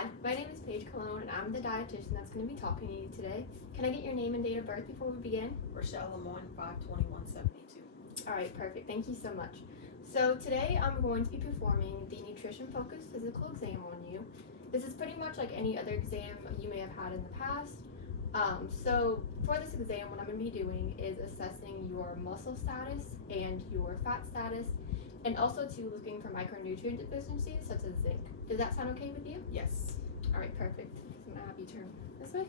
Hi, my name is Paige Cologne, and I'm the dietitian that's going to be talking to you today. Can I get your name and date of birth before we begin? Rochelle Lemoyne, 5/21/72. All right, perfect. Thank you so much. So today I'm going to be performing the nutrition-focused physical exam on you. This is pretty much like any other exam you may have had in the past. So for this exam, what I'm going to be doing is assessing your muscle status and your fat status, and also too looking for micronutrient deficiencies such as zinc. Does that sound okay with you? Yes. All right, perfect. I'm gonna have you turn this way.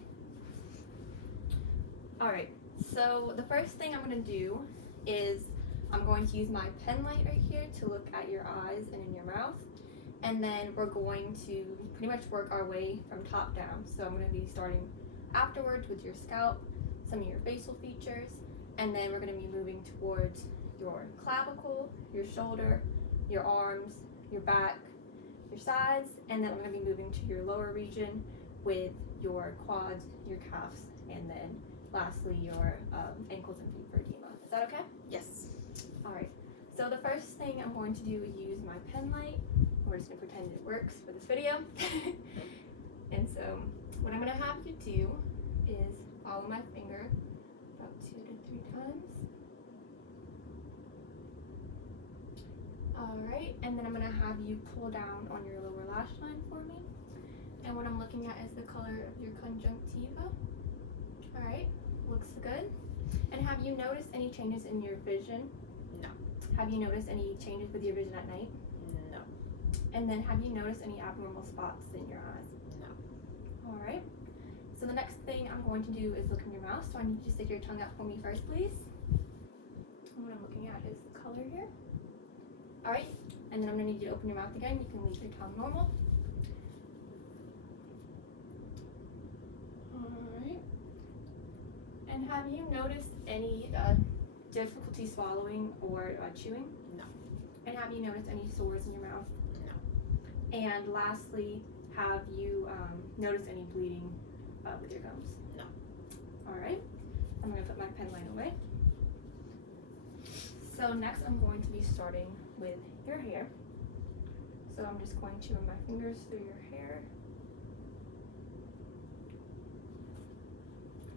All right, so the first thing I'm gonna do is I'm going to use my pen light right here to look at your eyes and in your mouth. And then we're going to pretty much work our way from top down. So I'm gonna be starting afterwards with your scalp, some of your facial features, and then we're gonna be moving towards your clavicle, your shoulder, your arms, your back, your sides, and then I'm going to be moving to your lower region with your quads, your calves, and then lastly your ankles and feet for edema. Is that okay? Yes. All right. So the first thing I'm going to do is use my pen light. We're just going to pretend it works for this video. And so what I'm going to have you do is follow my finger about 2 to 3 times. All right, and then I'm gonna have you pull down on your lower lash line for me. And what I'm looking at is the color of your conjunctiva. All right, looks good. And have you noticed any changes in your vision? No. Have you noticed any changes with your vision at night? No. And then have you noticed any abnormal spots in your eyes? No. All right, so the next thing I'm going to do is look in your mouth. So I need you to stick your tongue out for me first, please. And what I'm looking at is the color here. All right, and then I'm gonna need you to open your mouth again. You can leave your tongue normal. All right. And have you noticed any difficulty swallowing or chewing? No. And have you noticed any sores in your mouth? No. And lastly, have you noticed any bleeding with your gums? No. All right, I'm gonna put my pen light away. So next I'm going to be starting with your hair. So I'm just going to run my fingers through your hair.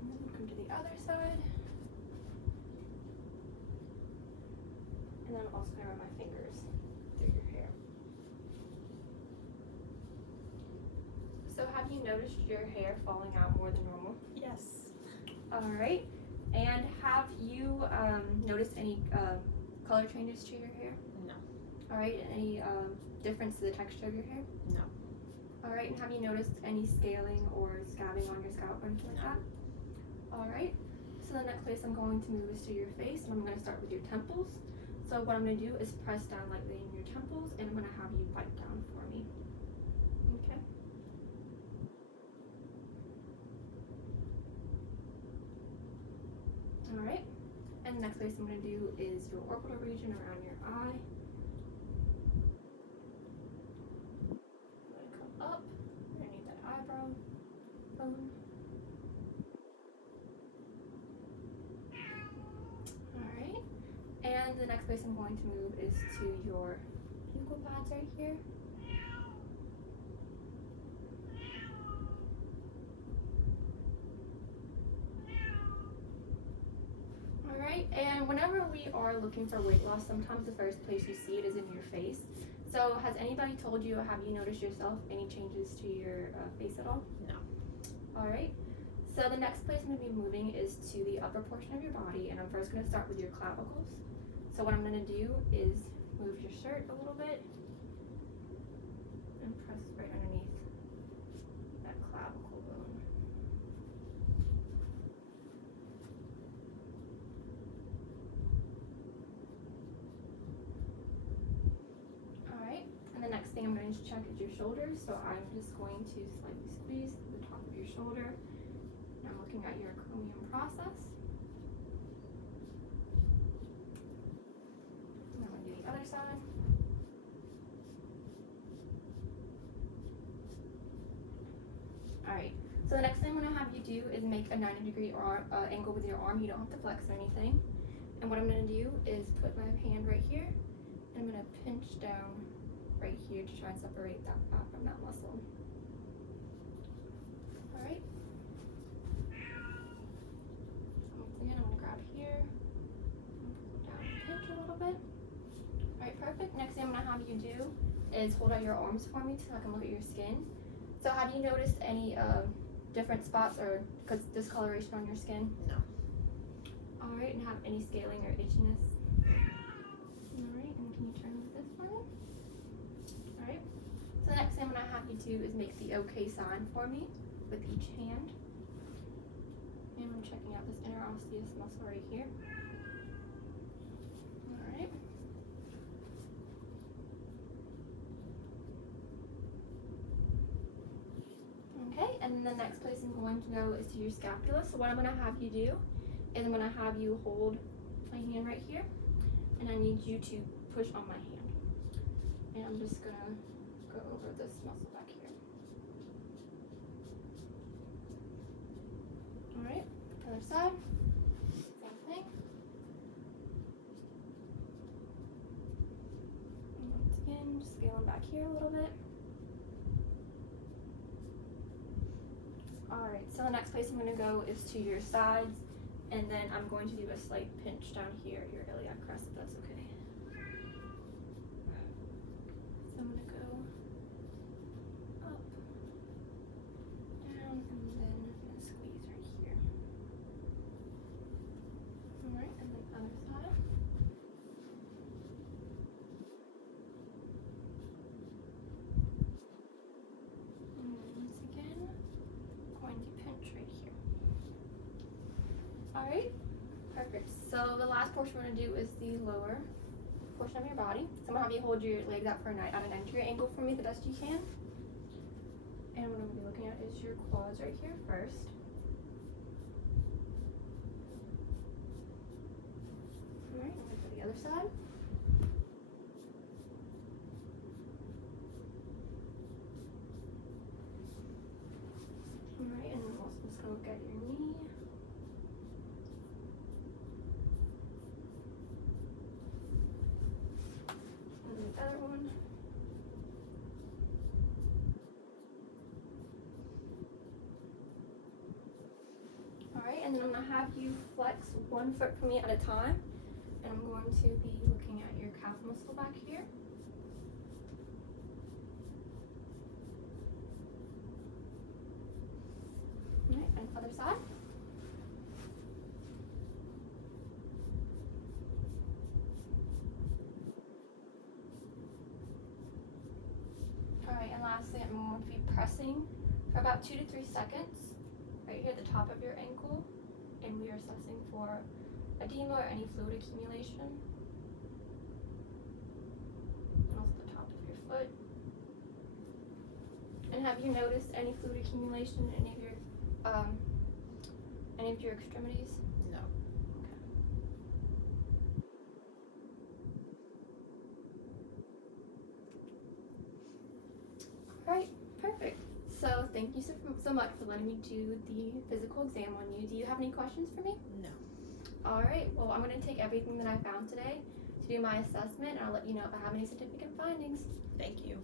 And then come to the other side. And then I'm also going to run my fingers through your hair. So have you noticed your hair falling out more than normal? Yes. All right. And have you noticed any color changes to your hair? No. All right, any difference to the texture of your hair? No. All right, and have you noticed any scaling or scabbing on your scalp or anything like that? All right, so the next place I'm going to move is to your face, and I'm going to start with your temples. So what I'm going to do is press down lightly in your temples, and I'm going to have you wipe down for me. Okay. All right, and the next place I'm going to do is your orbital region around your eye. I'm going to come up underneath that eyebrow bone. All right, and the next place I'm going to move is to your buccal pads right here. Alright, and whenever we are looking for weight loss, sometimes the first place you see it is in your face. So has anybody told you, have you noticed yourself any changes to your face at all? No. Alright, so the next place I'm going to be moving is to the upper portion of your body, and I'm first going to start with your clavicles. So what I'm going to do is move your shirt a little bit and press right underneath that clavicle bone. Alright, and the next thing I'm going to check is your shoulders. So I'm just going to slightly squeeze the top of your shoulder. And I'm looking at your acromion process. And I'm going to do the other side. Alright, so the next thing I'm going to have you do is make a 90-degree angle with your arm. You don't have to flex or anything. And what I'm going to do is put my hand right here, and I'm going to pinch down right here to try and separate that fat from that muscle. Alright. Once again, I'm going to grab here. Pull down and pinch a little bit. Alright, perfect. Next thing I'm going to have you do is hold out your arms for me so I can look at your skin. So have you noticed any different spots or discoloration on your skin? No. Alright, and have any scaling or itchiness? Alright, and can you turn like this for me? Alright. So the next thing I'm going to have you do is make the OK sign for me with each hand. And I'm checking out this interosseous muscle right here. Alright. Okay, and then the next place I'm going to go is to your scapula. So what I'm going to have you do is I'm going to have you hold my hand right here. And I need you to push on my hand. And I'm just going to go over this muscle back here. Alright, other side. Same thing. And once again, just scaling back here a little bit. Alright, so the next place I'm going to go is to your sides. And then I'm going to do a slight pinch down here at your iliac crest, if that's okay. So I'm going to go up, down, and then I'm going to squeeze right here. Alright, and then other side. And then once again, going to pinch right here. Alright, perfect. So the last portion we're going to do is the lower portion of your body. So I'm going to have you hold your legs out for a 90 angle for me the best you can. And what I'm going to be looking at is your quads right here first. Alright, I'm going to go to the other side. Alright, and then we're also just going to look at your knee. The other one. Alright, and then I'm going to have you flex one foot for me at a time. And I'm going to be looking at your calf muscle back here. Alright, and other side. Alright, and lastly, I'm going to be pressing for about 2 to 3 seconds right here at the top of your ankle, and we are assessing for edema or any fluid accumulation. And also the top of your foot. And have you noticed any fluid accumulation in any of your extremities? No. Alright, perfect. So thank you so much for letting me do the physical exam on you. Do you have any questions for me? No. Alright, well I'm going to take everything that I found today to do my assessment, and I'll let you know if I have any significant findings. Thank you.